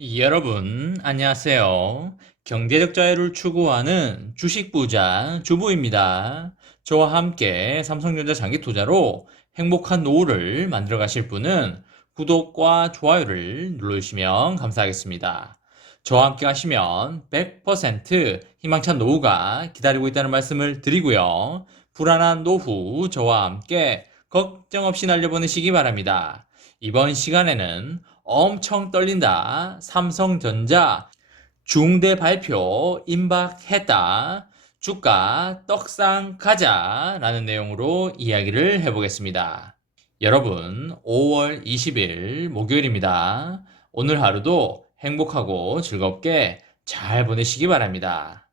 여러분, 안녕하세요. 경제적 자유를 추구하는 주식 부자 주부입니다. 저와 함께 삼성전자 장기 투자로 행복한 노후를 만들어 가실 분은 구독과 좋아요를 눌러주시면 감사하겠습니다. 저와 함께 하시면 100% 희망찬 노후가 기다리고 있다는 말씀을 드리고요. 불안한 노후 저와 함께 걱정 없이 날려보내시기 바랍니다. 이번 시간에는 엄청 떨린다. 삼성전자 중대 발표 임박했다. 주가 떡상 가자. 라는 내용으로 이야기를 해보겠습니다. 여러분, 5월 20일 목요일입니다. 오늘 하루도 행복하고 즐겁게 잘 보내시기 바랍니다.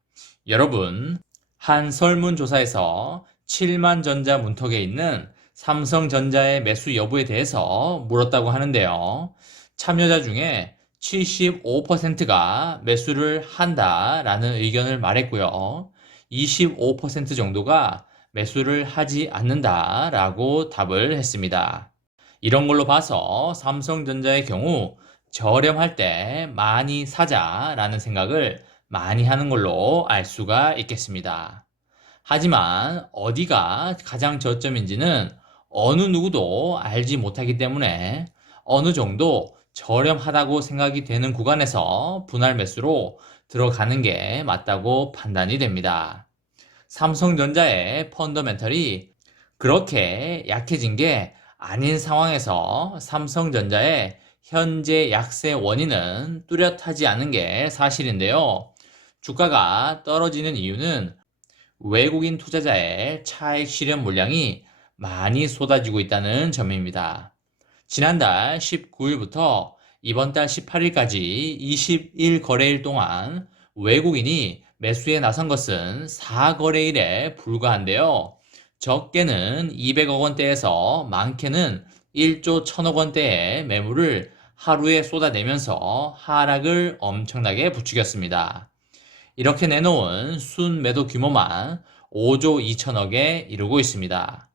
여러분, 한 설문조사에서 7만 전자 문턱에 있는 삼성전자의 매수 여부에 대해서 물었다고 하는데요. 참여자 중에 75%가 매수를 한다라는 의견을 말했고요. 25% 정도가 매수를 하지 않는다라고 답을 했습니다. 이런 걸로 봐서 삼성전자의 경우 저렴할 때 많이 사자라는 생각을 많이 하는 걸로 알 수가 있겠습니다. 하지만 어디가 가장 저점인지는 어느 누구도 알지 못하기 때문에 어느 정도 저렴하다고 생각이 되는 구간에서 분할 매수로 들어가는 게 맞다고 판단이 됩니다. 삼성전자의 펀더멘털이 그렇게 약해진 게 아닌 상황에서 삼성전자의 현재 약세 원인은 뚜렷하지 않은 게 사실인데요. 주가가 떨어지는 이유는 외국인 투자자의 차익 실현 물량이 많이 쏟아지고 있다는 점입니다. 지난달 19일부터 이번 달 18일까지 20일 거래일 동안 외국인이 매수에 나선 것은 4거래일에 불과한데요. 적게는 200억 원대에서 많게는 1조 1000억 원대의 매물을 하루에 쏟아내면서 하락을 엄청나게 부추겼습니다. 이렇게 내놓은 순매도 규모만 5조 2천억에 이르고 있습니다.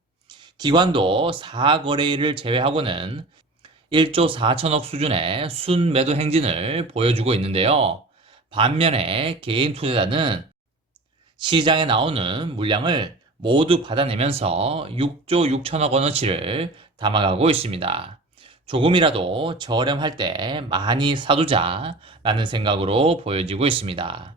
기관도 4거래일을 제외하고는 1조 4천억 수준의 순매도 행진을 보여주고 있는데요. 반면에 개인 투자자는 시장에 나오는 물량을 모두 받아내면서 6조 6천억 원어치를 담아가고 있습니다. 조금이라도 저렴할 때 많이 사두자라는 생각으로 보여지고 있습니다.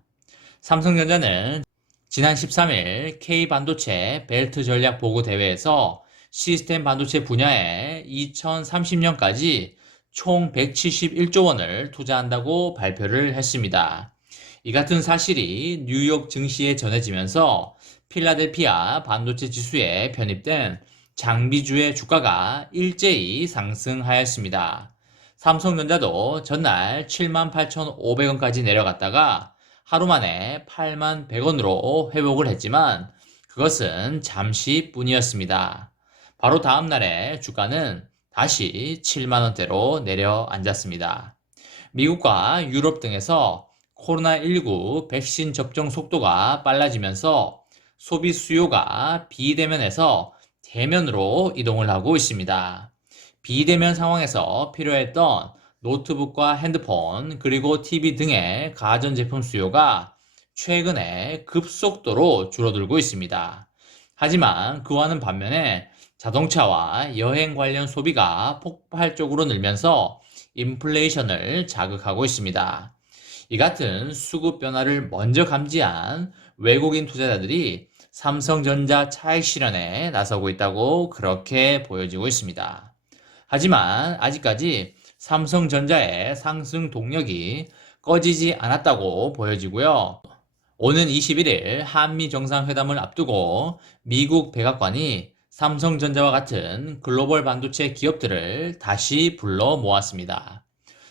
삼성전자는 지난 13일 K반도체 벨트 전략 보고 대회에서 시스템 반도체 분야에 2030년까지 총 171조 원을 투자한다고 발표를 했습니다. 이 같은 사실이 뉴욕 증시에 전해지면서 필라델피아 반도체 지수에 편입된 장비주의 주가가 일제히 상승하였습니다. 삼성전자도 전날 78,500원까지 내려갔다가 하루 만에 81,100원으로 회복을 했지만 그것은 잠시뿐이었습니다. 바로 다음 날에 주가는 다시 7만원대로 내려앉았습니다. 미국과 유럽 등에서 코로나19 백신 접종 속도가 빨라지면서 소비 수요가 비대면에서 대면으로 이동을 하고 있습니다. 비대면 상황에서 필요했던 노트북과 핸드폰 그리고 TV 등의 가전제품 수요가 최근에 급속도로 줄어들고 있습니다. 하지만 그와는 반면에 자동차와 여행 관련 소비가 폭발적으로 늘면서 인플레이션을 자극하고 있습니다. 이 같은 수급 변화를 먼저 감지한 외국인 투자자들이 삼성전자 차익 실현에 나서고 있다고 그렇게 보여지고 있습니다. 하지만 아직까지 삼성전자의 상승 동력이 꺼지지 않았다고 보여지고요. 오는 21일 한미 정상회담을 앞두고 미국 백악관이 삼성전자와 같은 글로벌 반도체 기업들을 다시 불러 모았습니다.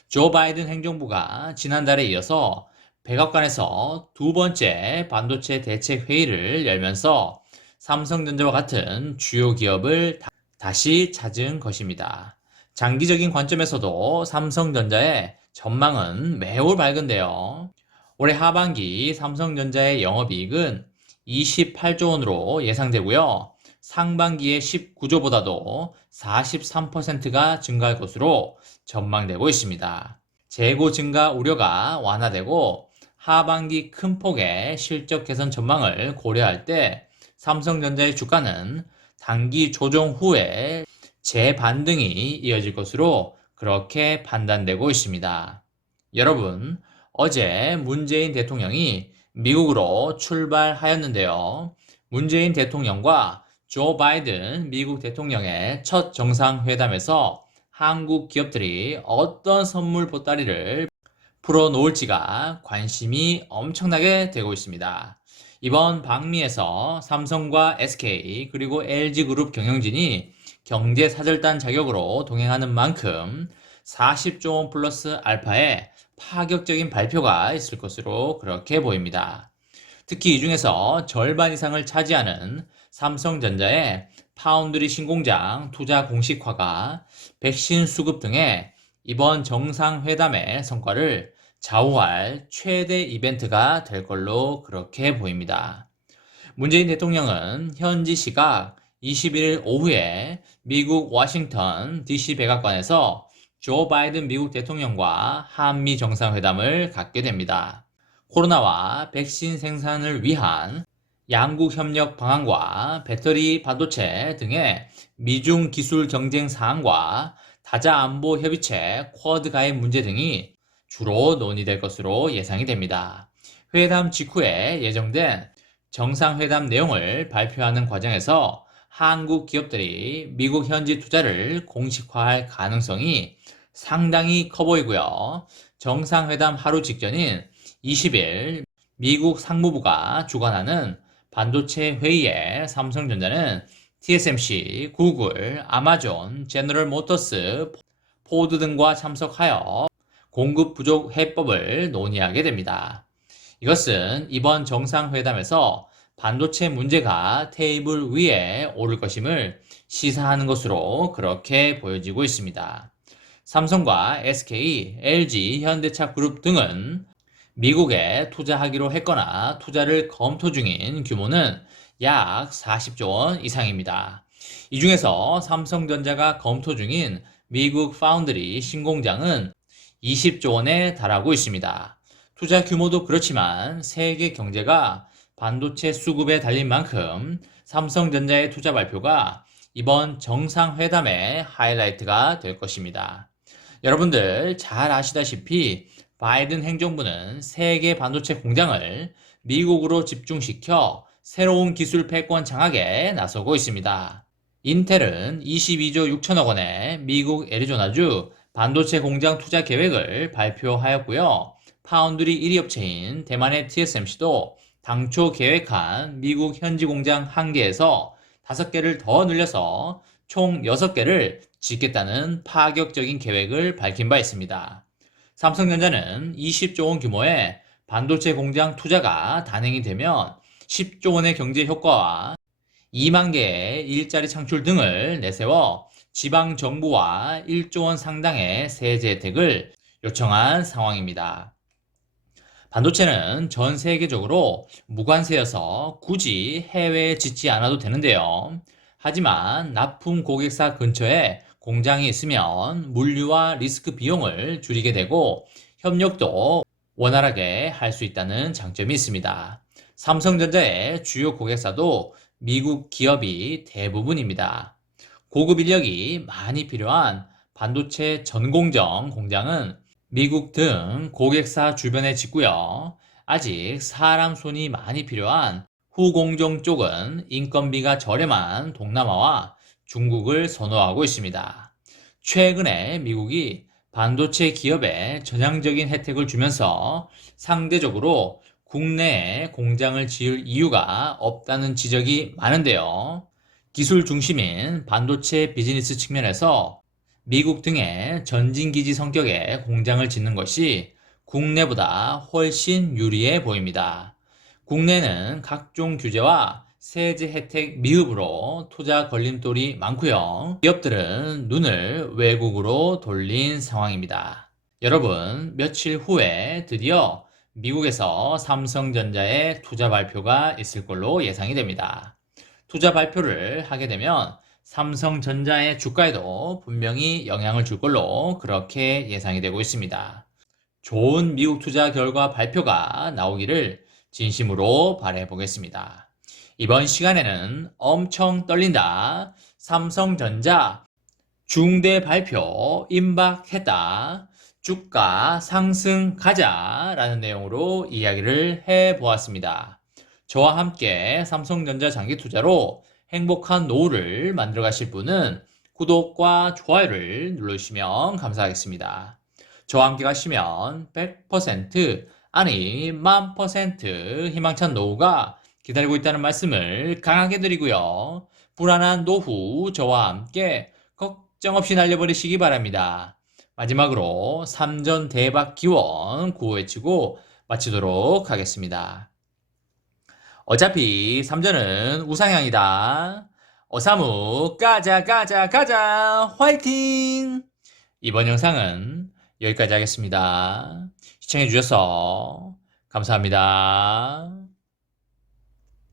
조 바이든 행정부가 지난달에 이어서 백악관에서 두 번째 반도체 대책 회의를 열면서 삼성전자와 같은 주요 기업을 다시 찾은 것입니다. 장기적인 관점에서도 삼성전자의 전망은 매우 밝은데요. 올해 하반기 삼성전자의 영업이익은 28조 원으로 예상되고요. 상반기의 19조보다도 43%가 증가할 것으로 전망되고 있습니다. 재고 증가 우려가 완화되고 하반기 큰 폭의 실적 개선 전망을 고려할 때 삼성전자의 주가는 단기 조정 후에 재반등이 이어질 것으로 그렇게 판단되고 있습니다. 여러분, 어제 문재인 대통령이 미국으로 출발하였는데요. 문재인 대통령과 조 바이든 미국 대통령의 첫 정상회담에서 한국 기업들이 어떤 선물 보따리를 풀어놓을지가 관심이 엄청나게 되고 있습니다. 이번 방미에서 삼성과 SK 그리고 LG그룹 경영진이 경제사절단 자격으로 동행하는 만큼 40조 원 플러스 알파의 파격적인 발표가 있을 것으로 그렇게 보입니다. 특히 이 중에서 절반 이상을 차지하는 삼성전자의 파운드리 신공장 투자 공식화가 백신 수급 등의 이번 정상회담의 성과를 좌우할 최대 이벤트가 될 걸로 그렇게 보입니다. 문재인 대통령은 현지 시각 21일 오후에 미국 워싱턴 DC 백악관에서 조 바이든 미국 대통령과 한미 정상회담을 갖게 됩니다. 코로나와 백신 생산을 위한 양국 협력 방안과 배터리 반도체 등의 미중 기술 경쟁 사항과 다자 안보 협의체 쿼드 가입 문제 등이 주로 논의될 것으로 예상이 됩니다. 회담 직후에 예정된 정상회담 내용을 발표하는 과정에서 한국 기업들이 미국 현지 투자를 공식화할 가능성이 상당히 커 보이고요. 정상회담 하루 직전인 20일 미국 상무부가 주관하는 반도체 회의에 삼성전자는 TSMC, 구글, 아마존, 제너럴 모터스, 포드 등과 참석하여 공급 부족 해법을 논의하게 됩니다. 이것은 이번 정상회담에서 반도체 문제가 테이블 위에 오를 것임을 시사하는 것으로 그렇게 보여지고 있습니다. 삼성과 SK, LG, 현대차 그룹 등은 미국에 투자하기로 했거나 투자를 검토 중인 규모는 약 40조 원 이상입니다. 이 중에서 삼성전자가 검토 중인 미국 파운드리 신공장은 20조 원에 달하고 있습니다. 투자 규모도 그렇지만 세계 경제가 반도체 수급에 달린 만큼 삼성전자의 투자 발표가 이번 정상회담의 하이라이트가 될 것입니다. 여러분들 잘 아시다시피 바이든 행정부는 세계 반도체 공장을 미국으로 집중시켜 새로운 기술 패권 장악에 나서고 있습니다. 인텔은 22조 6천억 원의 미국 애리조나주 반도체 공장 투자 계획을 발표하였고요. 파운드리 1위 업체인 대만의 TSMC도 당초 계획한 미국 현지 공장 1개에서 5개를 더 늘려서 총 6개를 짓겠다는 파격적인 계획을 밝힌 바 있습니다. 삼성전자는 20조 원 규모의 반도체 공장 투자가 단행이 되면 10조 원의 경제 효과와 2만 개의 일자리 창출 등을 내세워 지방 정부와 1조 원 상당의 세제 혜택을 요청한 상황입니다. 반도체는 전 세계적으로 무관세여서 굳이 해외에 짓지 않아도 되는데요. 하지만 납품 고객사 근처에 공장이 있으면 물류와 리스크 비용을 줄이게 되고 협력도 원활하게 할 수 있다는 장점이 있습니다. 삼성전자의 주요 고객사도 미국 기업이 대부분입니다. 고급 인력이 많이 필요한 반도체 전공정 공장은 미국 등 고객사 주변에 짓고요. 아직 사람 손이 많이 필요한 후공정 쪽은 인건비가 저렴한 동남아와 중국을 선호하고 있습니다. 최근에 미국이 반도체 기업에 전향적인 혜택을 주면서 상대적으로 국내에 공장을 지을 이유가 없다는 지적이 많은데요. 기술 중심인 반도체 비즈니스 측면에서 미국 등의 전진기지 성격의 공장을 짓는 것이 국내보다 훨씬 유리해 보입니다. 국내는 각종 규제와 세제 혜택 미흡으로 투자 걸림돌이 많고요. 기업들은 눈을 외국으로 돌린 상황입니다. 여러분, 며칠 후에 드디어 미국에서 삼성전자의 투자 발표가 있을 걸로 예상이 됩니다. 투자 발표를 하게 되면 삼성전자의 주가에도 분명히 영향을 줄 걸로 그렇게 예상이 되고 있습니다. 좋은 미국 투자 결과 발표가 나오기를 진심으로 바라해 보겠습니다. 이번 시간에는 엄청 떨린다. 삼성전자 중대 발표 임박했다. 주가 상승 가자 라는 내용으로 이야기를 해 보았습니다. 저와 함께 삼성전자 장기 투자로 행복한 노후를 만들어 가실 분은 구독과 좋아요를 눌러주시면 감사하겠습니다. 저와 함께 가시면 100% 아니 1000% 희망찬 노후가 기다리고 있다는 말씀을 강하게 드리고요. 불안한 노후 저와 함께 걱정 없이 날려버리시기 바랍니다. 마지막으로 3전 대박 기원 구호외치고 마치도록 하겠습니다. 어차피 3전은 우상향이다. 어사무 가자 가자 가자 화이팅! 이번 영상은 여기까지 하겠습니다. 시청해주셔서 감사합니다.